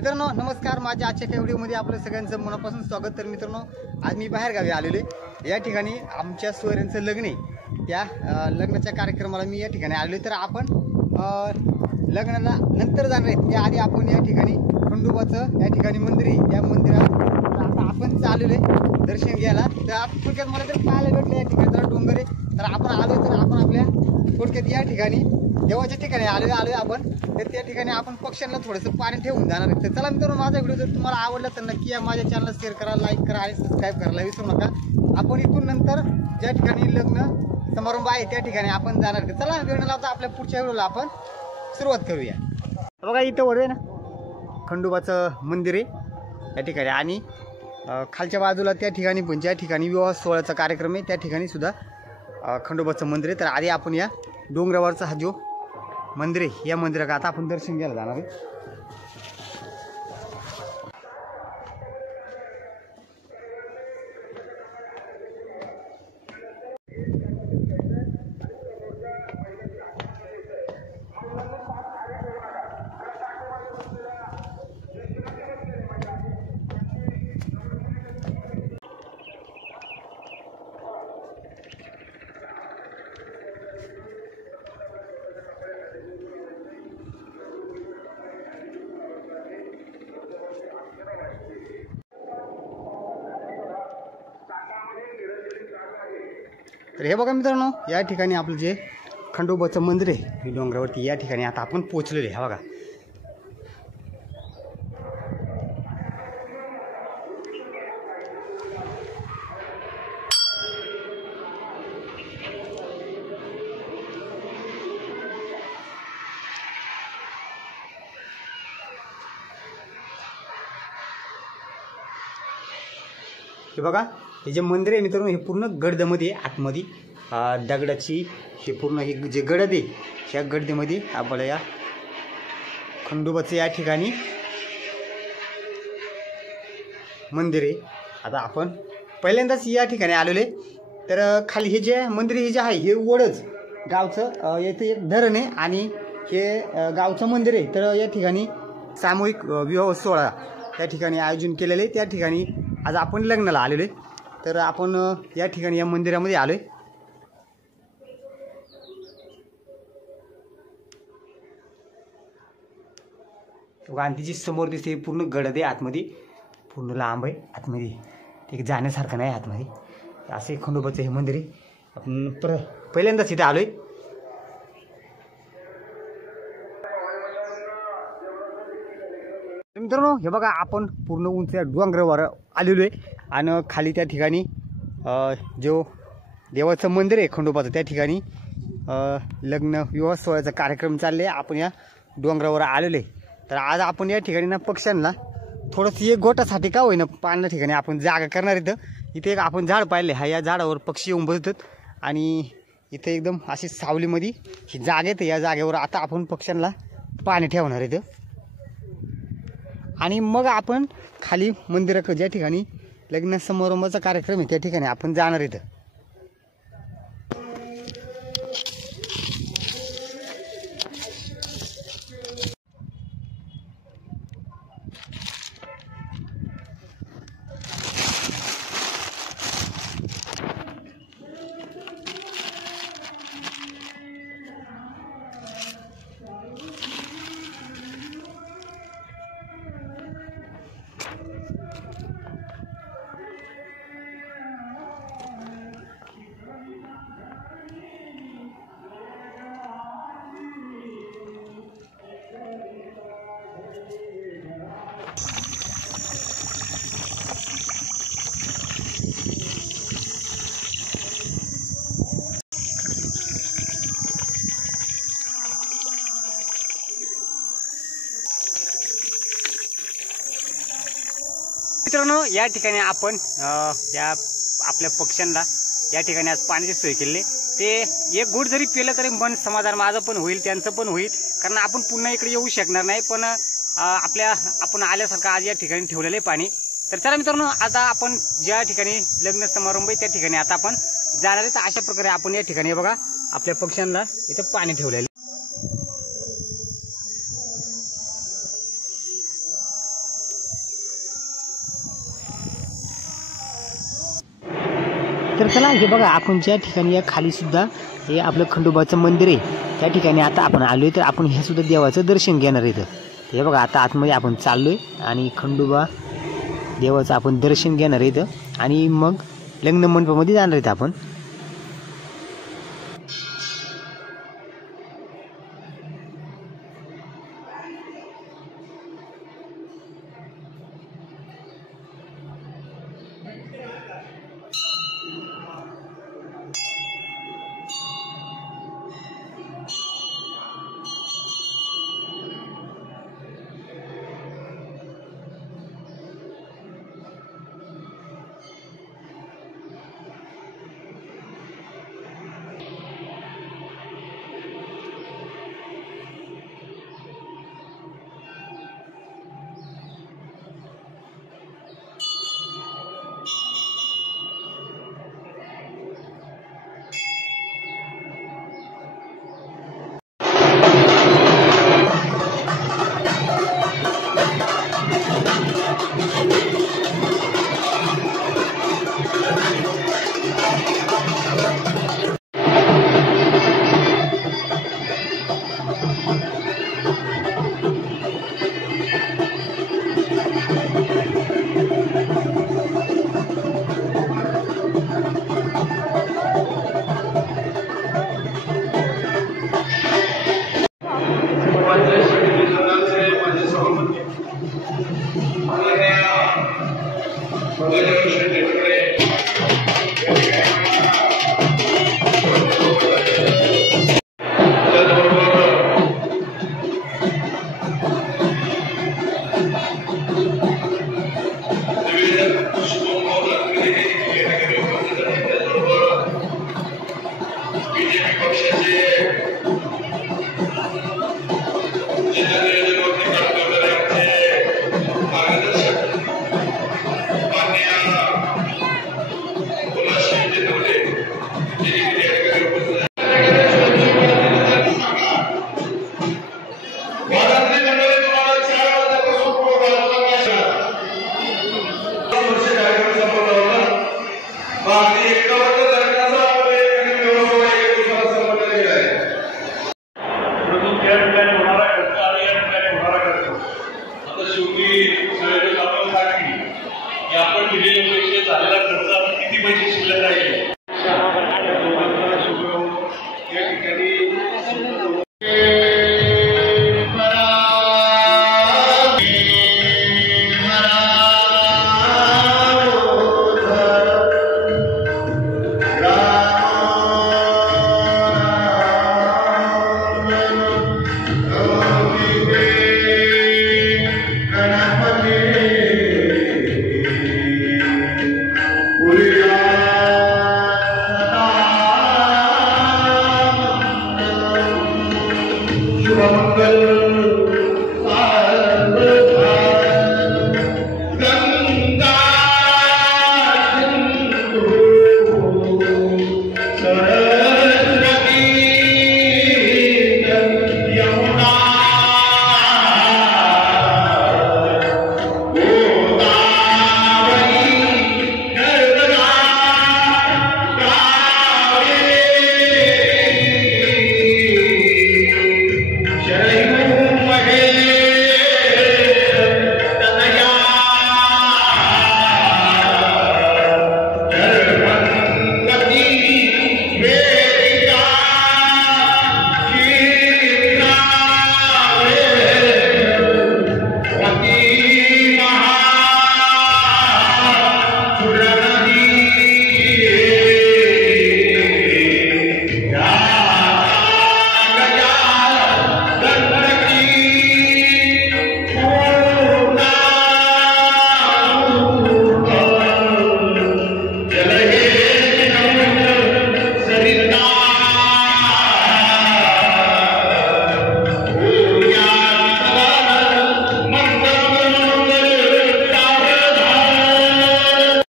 मित्रांनो नमस्कार, माझ्या आजच्या व्हिडिओमध्ये आपलं सगळ्यांचं मनापासून स्वागत। तर मित्रांनो आज मी बाहेर गावी आलेलो आहे। या ठिकाणी आमच्या सोयऱ्यांचं लग्न आहे। त्या लग्नाच्या कार्यक्रमाला मी या ठिकाणी आलेलो। तर आपण लग्नाला नंतर जाणार आहे, त्याआधी आपण या ठिकाणी खंडोबाचं या ठिकाणी मंदिर आहे, त्या मंदिरात आता आपण चाललेलो आहे दर्शन घ्यायला। तर थोडक्यात मला तर पाहायला भेटलं या ठिकाणी तर डोंगर आहे। तर आपण आलो, तर आपण आपल्या थोडक्यात या ठिकाणी देवाच्या ठिकाणी आलोय आपण। तर त्या ठिकाणी आपण पक्ष्यांना थोडंसं पाणी ठेवून जाणार आहे। तर चला मित्रांनो, माझा व्हिडिओ जर तुम्हाला आवडला तर नक्की या माझ्या चॅनलला शेअर करा, लाईक करा आणि सबस्क्राईब करायला विसरू नका। आपण इथून नंतर ज्या ठिकाणी लग्न समारंभ आहे त्या ठिकाणी आपण जाणार आहे। चला वेळ न लावता आपल्या पुढच्या व्हिडिओला आपण सुरुवात करूया। बघा इथं वर आहे ना खंडोबाचं मंदिर आहे या ठिकाणी, आणि खालच्या बाजूला त्या ठिकाणी पण ज्या ठिकाणी विवाह सोहळ्याचा कार्यक्रम आहे त्या ठिकाणी सुद्धा खंडोबाचं मंदिर आहे। तर आधी आपण या डोंगरावरचा हा जो मंदिर आहे या मंदिरात आता आपण दर्शन घ्यायला जाणार आहे। तर हे बघा मित्रांनो, या ठिकाणी आपलं जे खंडोबाचं मंदिर आहे हे डोंगरावरती या ठिकाणी आता आपण पोहोचलेलो आहे। हा बघा हे बघा, हे जे मंदिर आहे मित्रांनो हे पूर्ण गडदमध्ये आतमध्ये दगडाची हे पूर्ण हे जे गडद आहे ह्या गडदीमध्ये आपल्याला या खंडोबाचं या ठिकाणी मंदिर आहे। आता आपण पहिल्यांदाच या ठिकाणी आलेले। तर खाली हे जे मंदिर हे जे आहे हे वडच गावचं येथे एक धरण आहे आणि हे गावचं मंदिर आहे। तर या ठिकाणी सामूहिक विवाह सोहळा त्या ठिकाणी आयोजन केलेले, त्या ठिकाणी आज आपण लग्नाला आलेलो आहे। तर आपण या ठिकाणी या मंदिरामध्ये आलोय। गांधीजी समोर दिसते पूर्ण गडद आहे आतमध्ये, पूर्ण लांब आहे आतमध्ये, ते जाण्यासारखं नाही आतमध्ये। असे खंडोबाचं हे मंदिर आहे। आपण पहिल्यांदाच इथे आलोय। मित्रांनो हे बघा, आपण पूर्ण उंच डोंगरावर आलेलो आहे आणि खाली त्या ठिकाणी जो देवाचं मंदिर आहे खंडोबाचं त्या ठिकाणी लग्न विवाह सोहळ्याचा कार्यक्रम चालले। आपण या डोंगरावर आलेलो आहे। तर आज आपण या ठिकाणी ना पक्ष्यांना थोडंसं एक गोटासाठी का होईना पाण्याच्या ठिकाणी आपण जागा करणार इथं। इथे एक आपण झाड पाहिले, हा या झाडावर पक्षी येऊन बसतात आणि इथे एकदम अशी सावलीमध्ये ही जागा येते। या जागेवर आता आपण पक्ष्यांना पाणी ठेवणार इथं आणि मग आपण खाली मंदिराकडे ज्या ठिकाणी लग्न समारंभाचा कार्यक्रम आहे त्या ठिकाणी आपण जाणार इथं। मित्रांनो या ठिकाणी आपण या आपल्या पक्ष्यांना या ठिकाणी आज पाण्याची सोय केली। ते एक घूट जरी पिलं तरी मन समाधान माझं पण होईल, त्यांचं पण होईल, कारण आपण पुन्हा इकडे येऊ शकणार नाही। पण आपण आल्यासारखं आज या ठिकाणी ठेवलेलं आहे पाणी। तर चला मित्रांनो, आता आपण ज्या ठिकाणी लग्न समारंभ आहे त्या ठिकाणी आता आपण जाणार आहे। तर अशा प्रकारे आपण या ठिकाणी बघा आपल्या पक्ष्यांना इथे पाणी ठेवलेलं। तर चला हे बघा आपण ज्या ठिकाणी या खाली सुद्धा हे आपलं खंडोबाचं मंदिर आहे त्या ठिकाणी आता आपण आलोय तर आपण हे सुद्धा देवाचं दर्शन घेणार आहे. हे बघा आता आतमध्ये आपण चाललोय आणि खंडोबा देवाचं आपण दर्शन घेणार आहे आणि मग लग्न मंडपामध्ये जाणार आहेत आपण. शेवटी